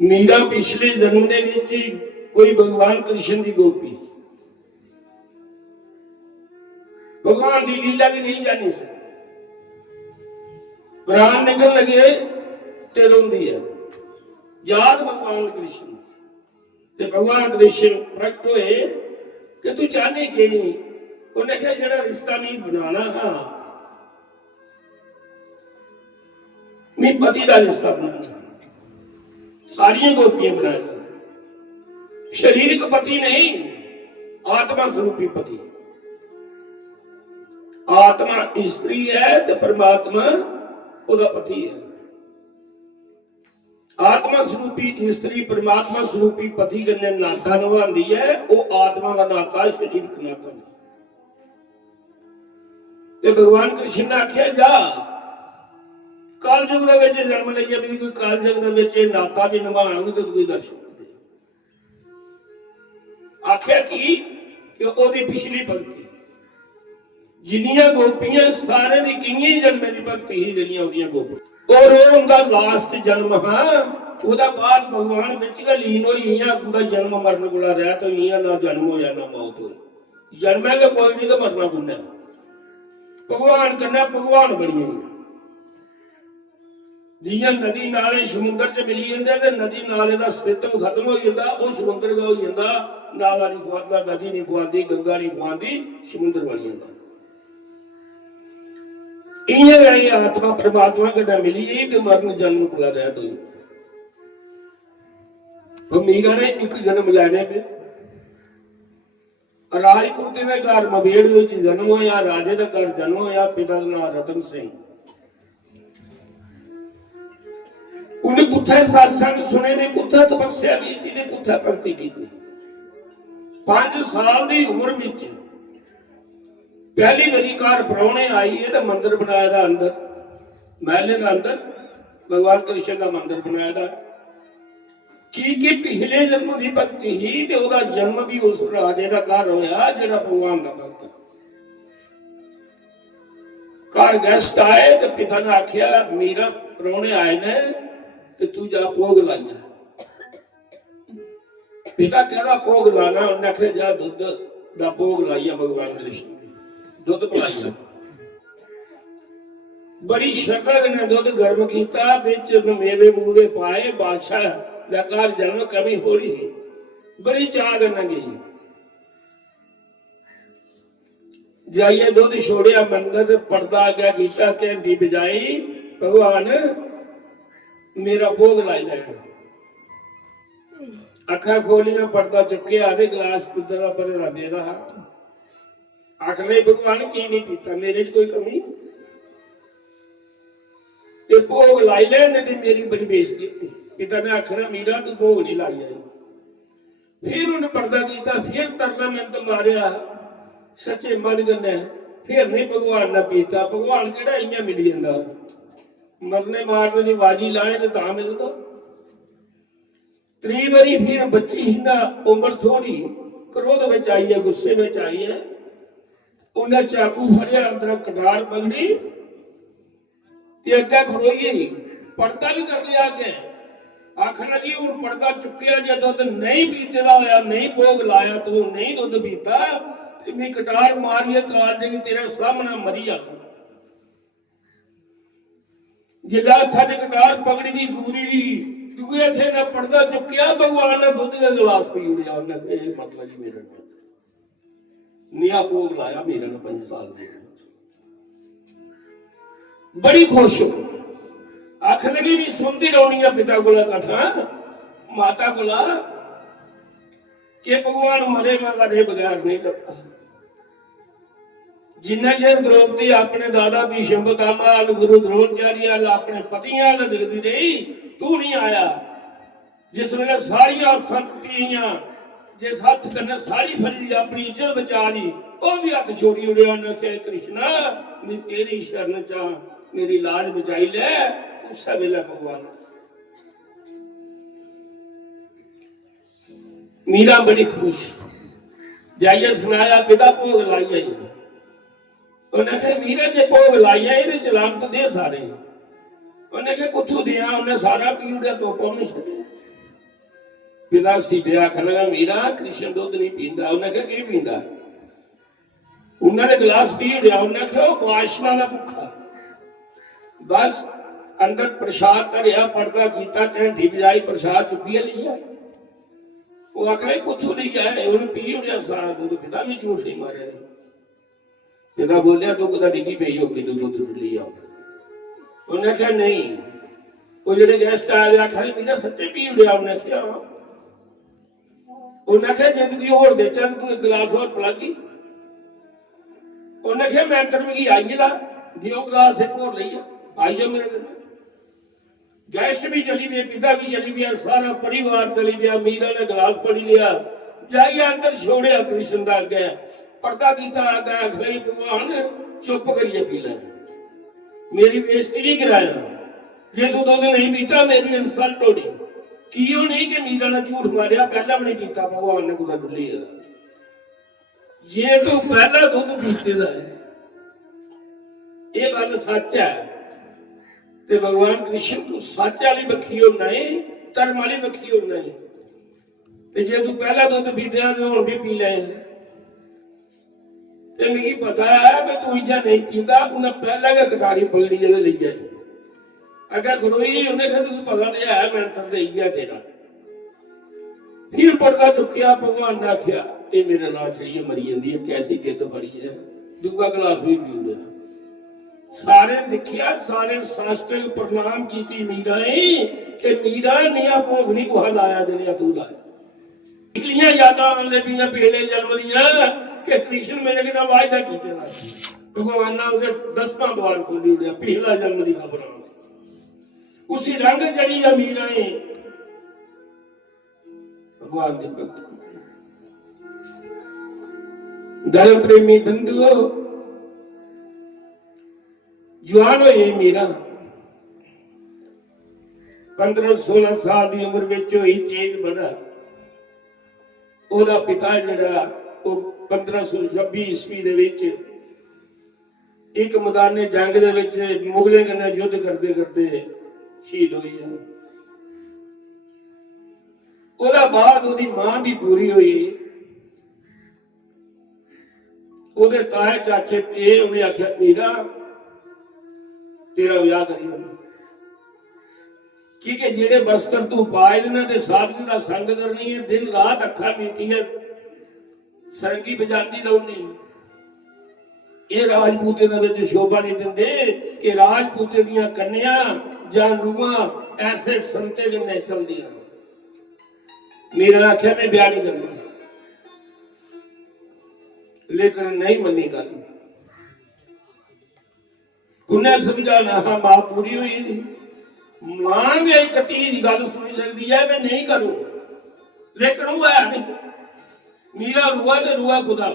मीरा पिछले जन्म दे विच कोई भगवान कृष्ण की गोपी, भगवान की लीला की नहीं जानी सी। प्राण निकल लगे ते रोंदी है, याद भगवान कृष्ण ते भगवान कृष्ण प्रगट होए कि तू चाहने के नहीं। उन्हें कहा जेड़ा रिश्ता नहीं बनाना, हाँ मैं पति का रिश्ता बनाना। सारिया गोपियां बनाया, शरीरक पति नहीं, आत्मा स्वरूपी पति। आत्मा स्त्री है तो परमात्मा उसका पति है। आत्मा स्वरूपी स्त्री परमात्मा स्वरूपी पति कन्नै नाता निभाती है, वो आत्मा का नाता शरीरक नाता नहीं। ते भगवान कृष्ण ने आख्या जा कालयुग के जन्म लिया, कोई कालयुग के नाता भी निभाओगे तो कोई दर्शन दे। आख्या कि ओदी पिछली भक्ति जिन्नियां गोपियां सारे दी कई जन्म की भक्ति ही जड़ियां ओदियां गोपियां, और वो उनका लास्ट जन्म हाँ उहदा बाद भगवान विच गै लीन होई। पूरा जन्म मरण कोला रह तो ना जन्म होया ना मौत होई। जन्म है कोई नहीं तो मरना कुन्ना, भगवान कन्नै भगवान बनी। जियां नदी नाले समुद्र च मिली जाते, नदी नाले का अस्तित्व खत्म हो जाता, वो समुद्र का हो जाता। नाला नहीं खुआता, नदी नहीं खुआती, गंगा नहीं खुआती, समुद्र बन जाता। इं आत्मा परमात्मा कदा मिली तो मरण जन्म खुला रह तो मीरा ने एक जन्म लैने पे राजपूते के घर मबेड़ में जन्म होया, राजे का घर जन्म होया। पिता का नाम रतन सिंह। उन्हें कुत्थे सत्संग सुने ने, कुत्थे तपस्या की, कुत्थे भक्ति की। 5 साल की उम्र विच पहली बारी घर प्राहुणे आई है तो मंदिर बनाया था अंदर, महले का अंदर भगवान कृष्ण का मंदिर बनाया था। कि पिछले जन्म की भक्ति ही तो उसका जन्म भी उस राजे का घर होया जिहड़ा भगवान का भक्त। घर गेस्ट आए तो पिता ने आख्या मीरा प्राहुणे आए ने तो तू जा भोग लाइया। पिता कहता भोग लाना, उन्हें आख्या जा दुध का भोग लाइया भगवान कृष्ण, दुध पिलाइया। बड़ी श्रद्धा ने दुध गर्म किया, बिच मेवे मूवे पाए, बादशाह का घर जन्म कभी हो रही, बड़ी चाह करना गई। जाइए दुध छोड़िया मंदिर, पर्दा क्या किया, घंटी बजाई, भगवान मेरा भोग लाई लेगा। अखा खोलिया, पर्दा चुके, आधे गिलास दुध का भरना दे रहा। आखने भगवान की नहीं पीता, मेरे च कोई कमी, भोग लाई ले, नहीं मेरी बड़ी बेइज्जती। पिता ने आखना मीरा तू भोग नहीं लाई आई। फिर उन्हें पर्दा किया, फिर तरना मिंत मारिया सच्चे मन कन्नै, फिर नहीं भगवान ने पीता। भगवान केड़ा इयां मिली जांदा, मरने मारने की बाजी लाए तो तां मिलदा। 3 बारी फिर बच्ची ही ना उम्र थोड़ी क्रोध में आई है, गुस्से में आई है। उन्हें चाकू फड़िया, अंदर कटार पकड़ी, अगे खड़ोई, पर्दा भी कर लिया अगे। आखर लगी हूं पर्दा चुकिया, जो दुध नहीं पीते होया, नहीं भोग लाया, तू नहीं दुध पीता, मैं कटार मारिए काल जी तेरे सामने मरी जा। जिला हथा च कटार पकड़ी दी दूरी दूए थे ना पर्दा चुकिया, भगवान ने दुध का गिलास पी उड़िया। उन्हें मतलब जी मेरे निया भोग लाया मेरे ने 5 साल के। बड़ी खुश हो, आख लगी भी सुनती रहनी है पिता को कथा माता को कि भगवान मरे मरे बगैर नहीं लगता। जिन्ना चेर द्रौपदी अपने दादा भीष्म पितामह गुरु द्रोणाचार्य अपने पतियां दिखती रही, तू नहीं आया। जिस वेले सारिया संतियां जिस हथ कन्नै साड़ी फरी अपनी इज्जत बचा ली, वह भी हथ छोड़ी उड़िया। उन्हें कृष्णा मैं तेरी शरण चा, मेरी लाज बचाई ले। उस वेले भगवान मीरा बड़ी खुश जाइए सुनाया पिता भोग लाई आई। उन्हें कहा मीरा ने भोग लाई आई ये चलामत दे सारे। उन्हें कहा कुथू दिया, उन्हें सारा पी उड़िया तो नहीं छड़िया। पिता सीधे आखन लगा मीरा कृष्ण दुध नहीं पींदा। उन्हें कहा की पींदा? उन्होंने गिलास पी लिया। उन्हें कहा वासना का भुखा। बस अंदर प्रसाद धरिया पड़ता किया घंटी बजाई प्रसाद चुकी लिया। वो आखने कुथों नहीं आए उन्हें पी लिया सारा दुध। पिता भी झूठ नहीं मारे। पिता बोलिया तू कदा डिगी पई हो कि तू दुध ली आओ। उन्हें कहा नहीं। वो जो गेस्ट आया आखा मीरा सच्चे पी लिया। उन्हें कहा उन्हें कहा जिंदगी होर दे चल तू एक गिलास होर पिला दी। उन्हें कहा मैं अंदर मिगी आई दा दियो गिलास एक होर लिया आई जाओ मेरे घर। गैस भी चली गई पिता भी चली गया सारा परिवार चली गया। मीरा ने गिलास पड़ी लिया जाइए अंदर छोड़िया कृष्ण का अगे पड़ता किया आगे आखिर भगवान चुप करिए पी ले मेरी बेइज्जती नहीं कराया। जे तू दुध नहीं पीता मेरी इंसल्ट होनी कियो नहीं कि मीरा ने झूठ मारिया पहला भी नहीं पीता भगवान ने कुछ डुली। जे तू पहला दुध पीते है ये गल सच है ते भगवान कृष्ण तू सच वाली बखी होना है धर्म वाली बखी होना है। ते जे तू पहला दुध पीते तो हुण भी पी ले। ते मिगी पता है कि तू इजा नहीं पीता उन्हें पहला के कटारी पगड़ी जे ले जाए अगर खड़ोई उन्हें कहा तुझे पता नहीं है मैं अंतर दे गया तेरा। फिर पड़ता चुकिया भगवान ने आख्या ये मेरे नाल चढ़िए मरी जाती है कैसी जिद फड़ी है। दूसरा गिलास भी पी लिया। सारे दिखिया सारे शास्त्र प्रणाम की मीरा कि मीरा निया भोग नहीं कुहा लाया जिन्हें तू लाया। पिछलियां यादां आने पिया पहले जन्म दियां कि कृष्ण मेरे के नाल वायदा कीते दा भगवान ने उसे 10वां द्वार खोली उड़िया पहला जन्म की खबर उसी रंग चढ़ी या मीरा भगवान के भक्त। धर्म प्रेमी बंधुओ जवान हो ये मीरा 15-16 साल की उम्र में ही तेज बढ़ा। ओदा पिता जड़ा 1526 ईस्वी दे विच एक मैदान जंग दे विच मुगलों कन्नै युद्ध करते करते शहीद हो गया। ओदा बाद ओदी मां भी पूरी हुई। ओदे ताए चाचे ये उन्हें आख्या मीरा तेरा विआह करी क्योंकि जेड़े वस्त्र तू पाए ने साधु का संग करनी है दिन रात अखा मीटी है सरंगी बजाती दौड़नी। ये राजपूते के शोभा नहीं देंगे कि राजपूते दियां कन्या या नूहां ऐसे संते कन्नै चलदियां। मेरा आख्या मैं ब्याह नहीं करना लेकिन नहीं मनी गल कुन्ने समझाना हाँ मां पूरी हुई मां भी एक धी की गल सुनी सकती है मैं नहीं करूं लेकिन वो है नहीं। मीरा रुआ तो रुआ खुदा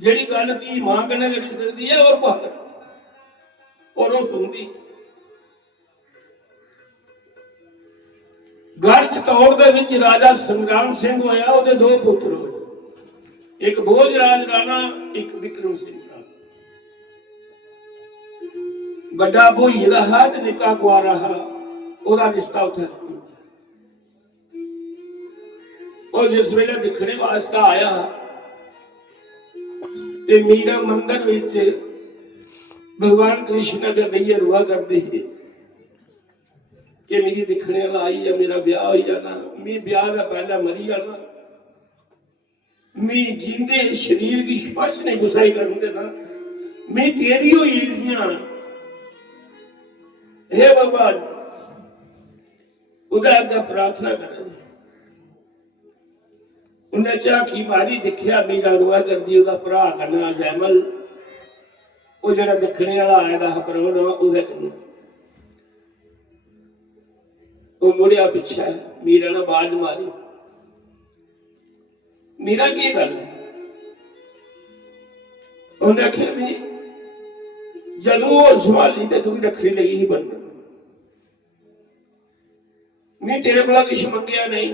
जेड़ी गल धी मां कन्नै करी सकती है और और वो सुनती। घर चतौड़ दे विच राजा संग्राम सिंह होया ओदे 2 पुत्र होए एक भोजराज राणा एक विक्रम सिंह। बड़ा भोई रहा ते निका कुआ रहा ओदा रिश्ता उथे। और जिस वेले दिखने वास्ते आया ते मीरा मंदिर विच भगवान कृष्ण के भैया रुआ करते ही कि मेरी दिखने वाला आई है मेरा ब्याह हो जाना मैं ब्याह का पहला मरी जाना मैं जिंदे शरीर की स्पर्श नहीं गुसाई कर देना मैं तेरी हुई हे भगवान उदा अगर प्रार्थना कर उन्हें झाकी मारी दिखिया मीरा रुआ कर दी उदा भरा का नाम जैमल वो जरा दिखने वाला आया था परवण उदे कन्नै वो मुड़िया पिछा मीरा ने आवाज मारी मीरा की गल है उन्हें आख्या भी जदों वो सवाली ते तू रखड़ी लगी ही बनना मैं तेरे को कुछ मंगया नहीं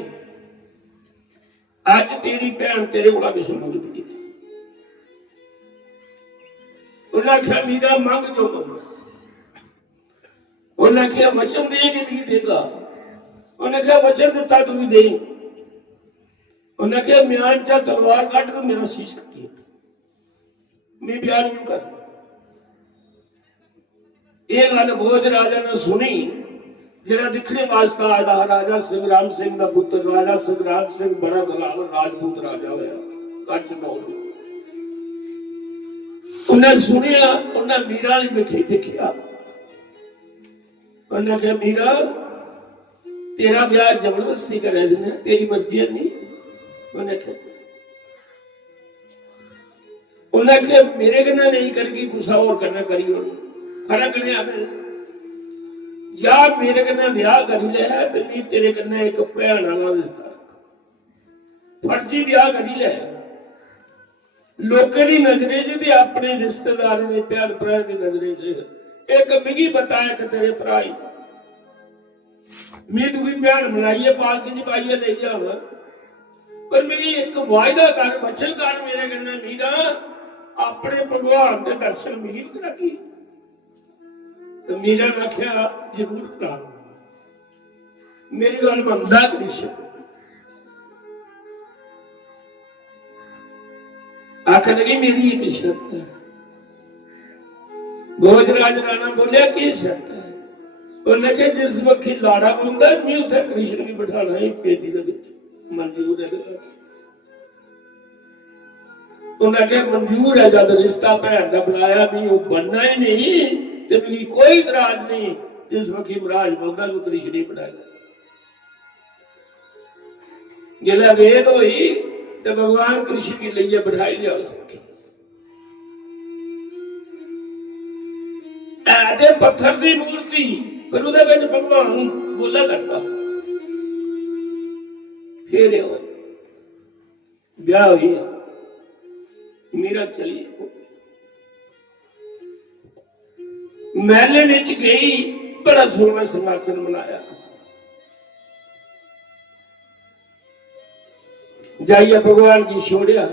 अज तेरी भैन तेरे को कुछ मंगती है। उन्हें आख्या मीरा मंग जो मंगना उन्हें आख्या वचन दे कि नहीं देगा उन्हें आख्या वचन दिता तू भी दे उन्हें कहा म्यान चा तलवार कट तो मेरा शीश कटी मैं ब्याह नहीं कर। ये गल भोज राजा ने सुनी जेड़ा दिखने वास्ता आया राजा संग्राम सिंह का पुत्र राजा संग्राम सिंह बड़ा दलावर राजपूत राजा होया घर च दौड़ उन्हें सुनिया उन्हें मीरा वाली देखी देखिया उन्हें कहा मीरा तेरा ब्याह जबरदस्ती करा देना तेरी मर्जी है नहीं। उन्हें कहा मेरे कन्ना नहीं करगी कुछ और करना करी खड़ा कने आवे या मेरे कन्ने ब्याह करी ले तो नहीं तेरे कन्ने एक भैन वाला रिश्ता फर्जी ब्याह करी ले लोगों की नजरे च अपने रिश्तेदार के भैन भरा की नजरे च एक मिगी बताया कि तेरे भरा मैं दूरी भैन बनाइए पालकी च पाइए ले जावा पर मेरी एक वायदा कर वचन कर मेरे कन्ने मीरा अपने भगवान के दर्शन मिगी करागी। तो मीरा ने आख्या जरूर करा मेरी गल मनदा कृष्ण आख लगी मेरी एक शर्त है। भोजराज राणा बोलिया की शर्त है। उन्हें कहा जिस वक्त लाड़ा होंगे मैं उसे कृष्ण भी बिठाना है बेदी के विच मंजूर है। उन्हें कहा मंजूर है जब रिश्ता भैन का बनाया भी वो बनना ही नहीं तो भी कोई इतराज नहीं जिस वक्त महाराज बोलता तो कृष्ण ही बनाया। जिला वेद हुई तो भगवान कृष्ण की लिए बिठाई लिया उसकी ऐसे पत्थर की मूर्ति पर उधर भगवान बोला करता फिर ब्याह हुई मीरा चली महले में गई बड़ा सोहना सिंहासन बनाया जाइए भगवान की छोड़िया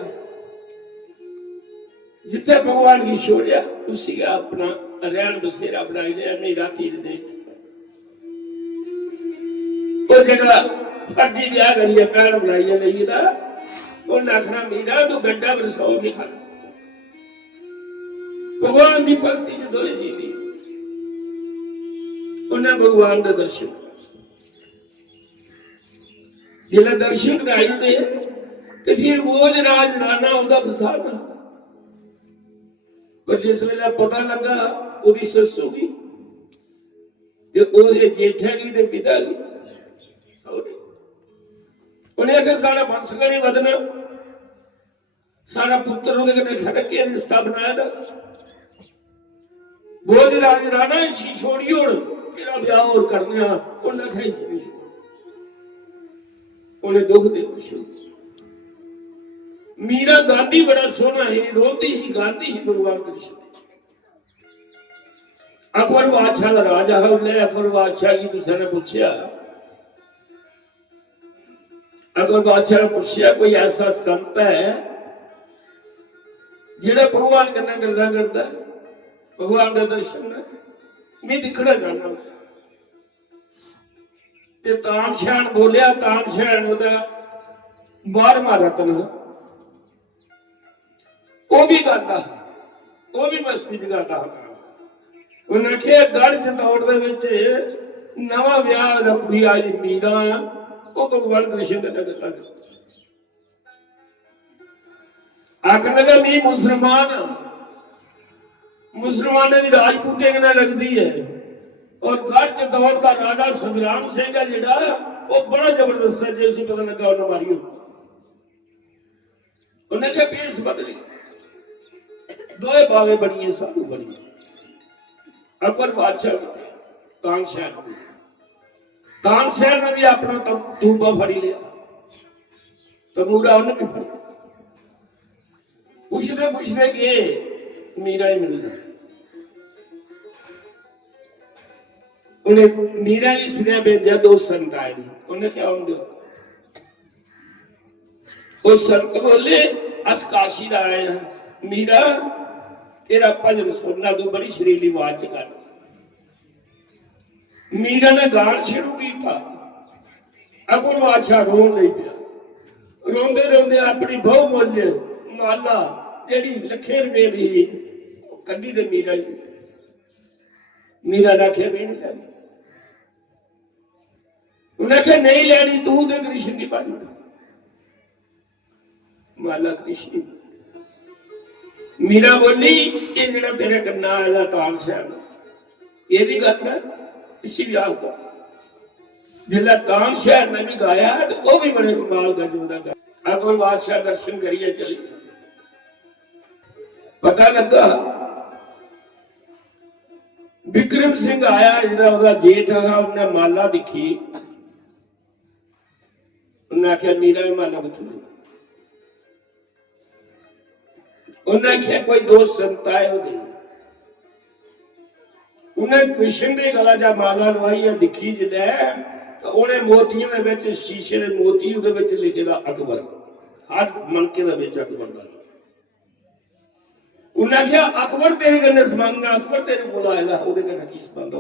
जिथे भगवान की छोड़िया उसी का अपना रहन बसेरा बनाई लिया मेरा तीर दे वो जगह फर्जी ब्याह करिए भैन बनाइए नहीं आखना मीरा तू गड्ढा बरसाओ नहीं खा सकता भगवान की भक्ति जो जी ली उन्हें भगवान के दर्शन जिला दर्शन कराई दे तो फिर भोज राज राणा उनका फसाना पर जिस वेले पता लगा उसकी सस होगी जेठा की पिता की उन्हें आखिर सारा वंश का नहीं बदना सारा पुत्र उन्हें खड़क के रिश्ता बनाया था भोज राज राणा इसी छोड़ी और तेरा ब्याह और करने उन्हें खाई सी उन्हें दुख दे मीरा गांधी बड़ा सोना है रोती ही गांधी ही भगवान कृष्ण अकबर बादशाह का राजा है उसने अकबर बादशाह की किसी ने पूछा अकबर बादशाह ने पूछा कोई ऐसा संत है जिहड़ा भगवान कन्नै गल्लां करदा भगवान के दर्शन मैं दिखना चाहना ते तानशान बोलिया तानशान ओदा 12वां रत्न वो भी गाता वो भी मस्ती च गाता उन्हें आखिया गढ़ चतौड़ दे नवा ब्याह दा कुड़ी आई मीरा वो भगवान कृष्ण के गल्लां आखन लगा मैं मुसलमानों की राजपूते कन्नै लगती है और गढ़ चतौड़ का राजा संग्राम सिंह है जिहड़ा वो बड़ा जबरदस्त है जे उसे पता लगा उन्हें मारी उन्हें कहा पीस बदली दो बावे बनी साधु बनी अकबर बादशाह तानसेन ने भी अपना तूबा फड़ी लिया तमूरा उन्हें भी फड़ी पूछते गए मीरा ही मिलना उन्हें मीरा इसने भेजा 2 संत आए उन्हें क्या होंगे वो संत बोले अस काशी दा आए हैं मीरा तेरा भजन सुनना तू बड़ी शरीली आवाज कर मीरा ने गान शुरू किया अकबर बादशाह रोन लग पिया रोंदे रोंदे अपनी बहुमूल्य माला जेड़ी लखे रुपए दी कड्डी ते मीरा ही मीरा ने आख्या मैं नहीं लैनी। उन्हें आख्या नहीं लैनी तू तो कृष्ण की पाई माला कृष्ण। मीरा बोली ये जरा तेरे कन्ना आया ताल शहर ये भी गल है इसी ब्याह को जिला तान शहर ने भी गाया तो वो भी बड़े कमाल गजब का गाया। अगोल बादशाह दर्शन करिए चली पता लगा विक्रम सिंह आया जो जेठ है उन्हें माला दिखी उन्हें आख्या मीरा ने माला कितने उन्हें आख्या कोई दो संत आए उन्हें कृष्ण के गला जा माला लवाई है दिखी जिले तो उन्हें मोतियों के शीशे के मोती लिखे दा अकबर हर मनके अकबर का उन्हें आख्या अकबर तेरे कन्ने समांगा अकबर तेरे को आएगा वो की संबंध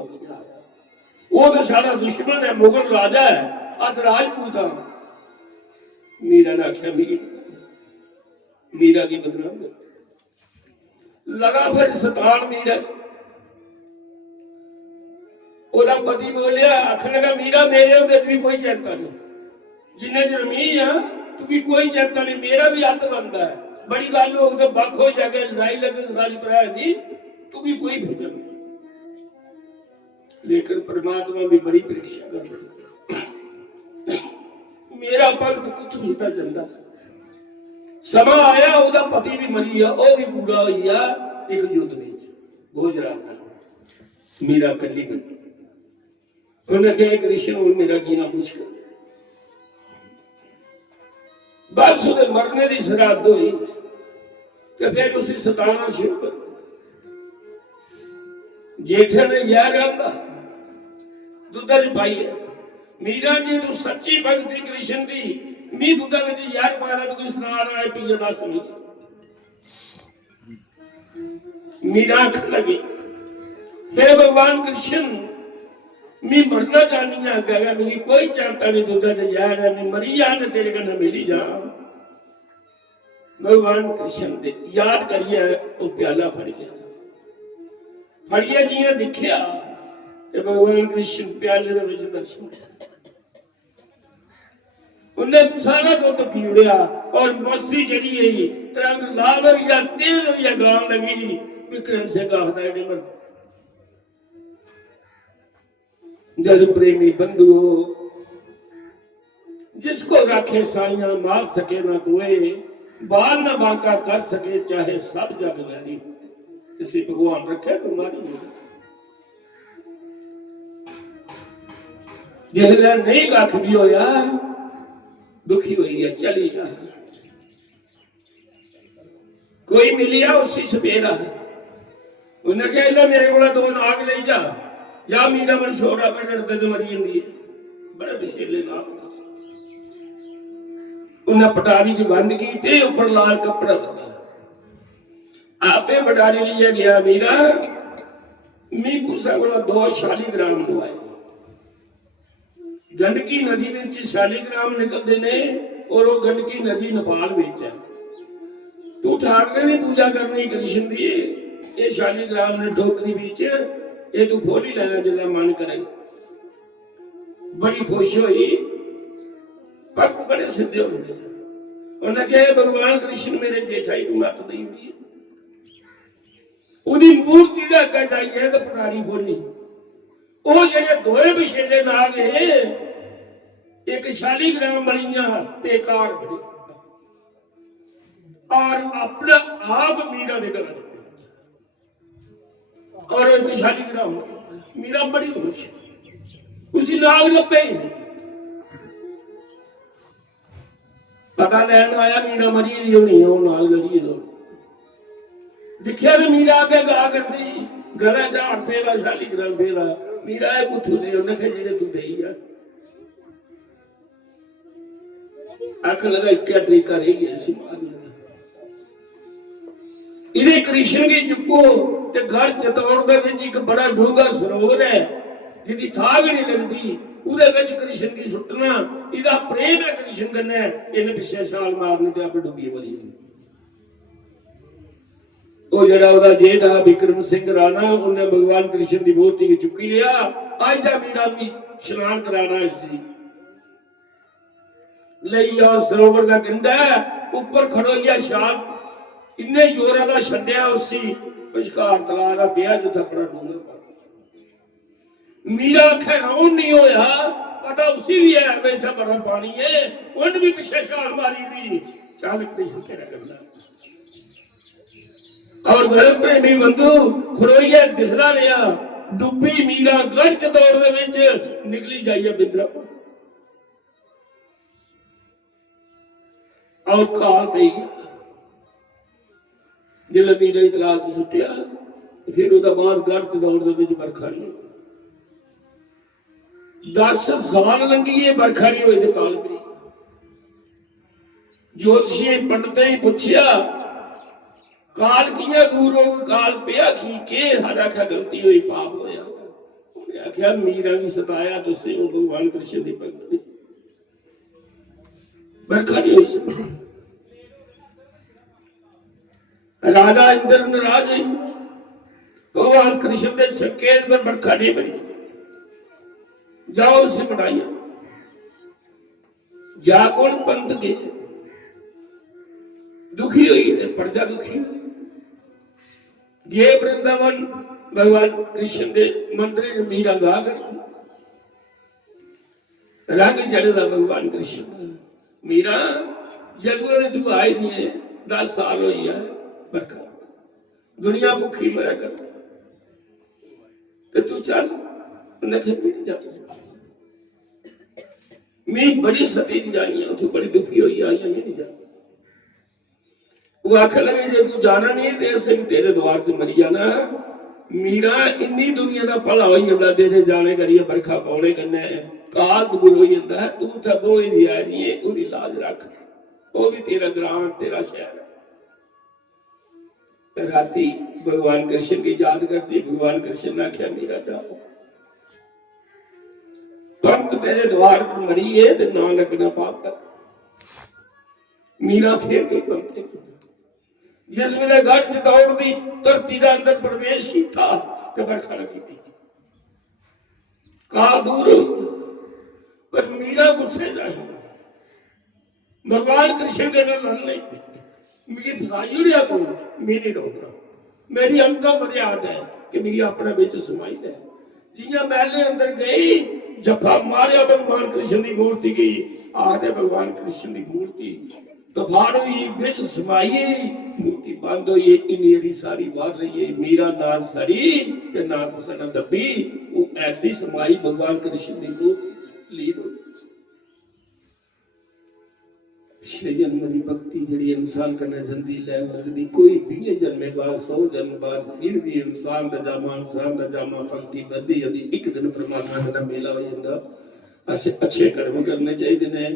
वो तो सारा दुश्मन है मुगल राजा है अस राजपूत हाँ। मीरा ने आख्या मीरा की बदनाम लगा फिर सतान मीरा ओला पति बोलिया आखने लगा मीरा मेरे होते भी कोई चिंता नहीं जिन्हें जमी है तुकी कोई चिंता नहीं मेरा भी हथ बनता है बड़ी गल हो तो बख हो जाके लड़ाई लगे सारी भरा दी तुकी कोई फिक्र नहीं। लेकिन परमात्मा भी बड़ी परीक्षा कर रही मेरा भगत कुछ होता जाता समा आया ओदा पति भी मरी है वह भी पूरा हुई है एक युद्ध में भोजराज मेरा कली बेटी उन्हें कहा कृष्ण और मेरा जीना मुश्किल बस उसके मरने की श्राद्ध हुई तो फिर उसे सताना शुरू कर जेठा ने यार आंदा दुधा च पाई है मीरा जी तू सच्ची भगती कृष्ण की मी दुधा में यार पाया तो कोई स्नान आए पिए दस नहीं मीरा आंख लगी हे भगवान कृष्ण मैं मरना चाहनी हाँ कहेगा मेरी कोई चिंता नहीं दुधा से यार है मैं मरी जा तो तेरे कन्ने मिली जा। भगवान कृष्ण दे याद करिए वो प्याला फड़ लिया फड़िया जिया दिखिया भगवान कृष्ण प्याले दर्शन उन्हें सारा दुध पी लिया और मस्ती चढ़ी गई रंग लाल हो गया तेज हो गया गान लगी विक्रम सिंह आखदा एडे मर जद प्रेमी बंधु जिसको रखे साइया मार सके ना कोई बाल न बांका कर सके चाहे सब जग वैरी किसी भगवान रखे तो मारी नहीं सके जिसले नहीं कख भी होया दुखी हुई है चली जा कोई मिलिया उसी सवेरा उन्हें कहा मेरे को दो नाग ले जा या मीरा मन छोड़ा पर डरते मरी जाती है बड़े विशेले नाग उन्हें पटारी च बंद की ते ऊपर लाल कपड़ा बंधा आपे पटारी लिया गया मीरा मी कुसा को 2 शालीग्राम लवाए गंडकी नदी में शालीग्राम निकलते ने और वो गंडकी नदी नेपाल में है तू ठाकरे ने पूजा करनी कृष्ण दी ये शालीग्राम ने ठोकरी बीच ये तू खोल ही लेना जिला मन करे बड़ी खुश हुई भक्त बड़े सीधे होंगे उन्हें कहा भगवान कृष्ण मेरे जेठाई को मत दी दी उदी मूर्ति का कह जाइए तो पटारी बोली वो जेडे दोए विशेले नाग है एक शालीग्राम बनिया ते कार बड़ी और अपना आप मीरा ने गलत और एक शालीग्राम मीरा बड़ी खुश उसी नाग लपे पता लैन आया मीरा मरी नहीं होनी है नाग लड़ी तो दिखा तो मीरा आगे गा करती गला झाड़ फेरा शालीग्राम फेरा मीरा है कुछ दे उन्हें कहा जेडे तू दे आख लगा एक तरीका रही है ऐसी मार लगा इधे कृष्ण की चुको ते घर चतौड़ दे विच एक बड़ा डूंगा सरोवर है जिदी थाग नहीं लगती ਉਹਦੇ ਵਿੱਚ ਕ੍ਰਿਸ਼ਨ ਦੀ ਸੁੱਟਣਾ, ਇਹਦਾ ਪ੍ਰੇਮ ਹੈ ਕ੍ਰਿਸ਼ਨ ਕन्ने, ਇਹਨੇ ਪਿੱਛੇ ਛਾਲ ਮਾਰਨੀ ਤੇ ਆਪੇ ਡੁੱਬੀ ਮਰੀ। ਉਹ ਜਿਹੜਾ ਉਹਦਾ ਜੇਠ ਆ ਵਿਕਰਮ ਸਿੰਘ ਰਾਣਾ, ਉਹਨੇ ਭਗਵਾਨ ਕ੍ਰਿਸ਼ਨ ਦੀ ਮੂਰਤੀ ਚੁੱਕੀ ਲਿਆ। ਅੱਜ ਦਾ ਮੇਰਾ ਵੀ ਇਸ਼ਨਾਨ ਕਰਾਣਾ ਸੀ, ਲਈ ਆ ਸਰੋਵਰ ਦਾ ਕੰਢਾ, ਉੱਪਰ ਖੜੋਈਆ ਛਾਲ ਇੰਨੇ ਜ਼ੋਰਾਂ ਦਾ ਛੱਡਿਆ, ਉਸੀ ਵਿਚਕਾਰ ਤਲਾਅ ਦਾ ਪਿਆ ਜਿੱਥੇ ਬੜਾ ਡੂੰਘਾ। मीरा आखे रौन नहीं होया, पता उसी भी है वे इतना बड़ा पानी है, उन भी पिछे छाल मारी दी। चल कृष्ण तेरा करना और धर्म प्रेमी बंधु खरोइया दिखदा रहा, डुबी मीरा गढ़ च दौड़ दे विच निकली जाइए बिंद्रा और काल गई। जिले मीरा इतलाक सुटिया, फिर उसदा बाद गढ़ च दौड़ दे विच बरखा नहीं। 10 साल लंघी है, बरखा नहीं हुई। काल पई ज्योतिषी पंडित ही पूछया काल कियां दूर हो, काल पिया की सारा क्या गलती हुई, पाप होया। उन्हें आख्या मीरा नहीं सताया तुसे, वो भगवान कृष्ण की भक्ति, बरखा नहीं हुई। राजा इंद्र नाराज है, भगवान कृष्ण के संकेत पर बरखा नहीं बनी। जाओ उसे मनाइए, जा कौन पंत के दुखी हुई है, प्रजा दुखी हुई। ये वृंदावन भगवान कृष्ण के मंदिर मीरा गा करती, रंग चढ़ता भगवान कृष्ण का। मीरा जब तू आई नहीं है, 10 साल हुई है बरखा, दुनिया भुखी मरा करती, तू चल नहीं जाता। मैं बड़ी सती दी आई है, तू बड़ी दुखी हुई आई है, मैं नहीं जाता। वो आख लगे जे तू जाना नहीं देर से तेरे द्वार से मरी जाना। मीरा इन्नी दुनिया का भला हो जाता, तेरे जाने करिए बरखा पाने कन्ने काल दूर हो जाता है। तू थबो ही आई नहीं है, उसकी लाज रख, वो भी तेरा ग्राम तेरा शहर। राती भगवान कृष्ण की याद करती, भगवान कृष्ण ने आख्या मीरा जाओ, पंत तेरे द्वार पर मरी है ते ना लगना पाप तक। मीरा फिर गई पंत। जिस वेले गढ़ च दौड़ दी, धरती का अंदर प्रवेश किया तो बरखा लगी थी, काल दूर हो। पर मीरा गुस्से जाए, भगवान कृष्ण के नाल लड़ नहीं, मेरी फसाई उड़िया तू, मैं नहीं रोकना। मेरी अंतर मर्यादा है कि मेरी अपने बिच समाई है। जियां महले अंदर गई, जफा मारिया भगवान कृष्ण की मूर्ति की, आदे भगवान कृष्ण की मूर्ति तफाड़ हुई, बिच समाई, मूर्ति बंद हुई। इन्नी सारी बात रही है, मीरा ना सड़ी ते ना कुछ ना दबी, वो ऐसी समाई भगवान कृष्ण की मूर्ति लीन हुई। पिछले जन्म की भक्ति जी इंसान करना जल्दी लै सकती, कोई 20 जन्मे बाद 100 जन्म बाद फिर भी इंसान का जामा भक्ति बढ़ती जाती। एक दिन परमात्मा का मेला हो जाता। अच्छे कर्म करने चाहिए ने,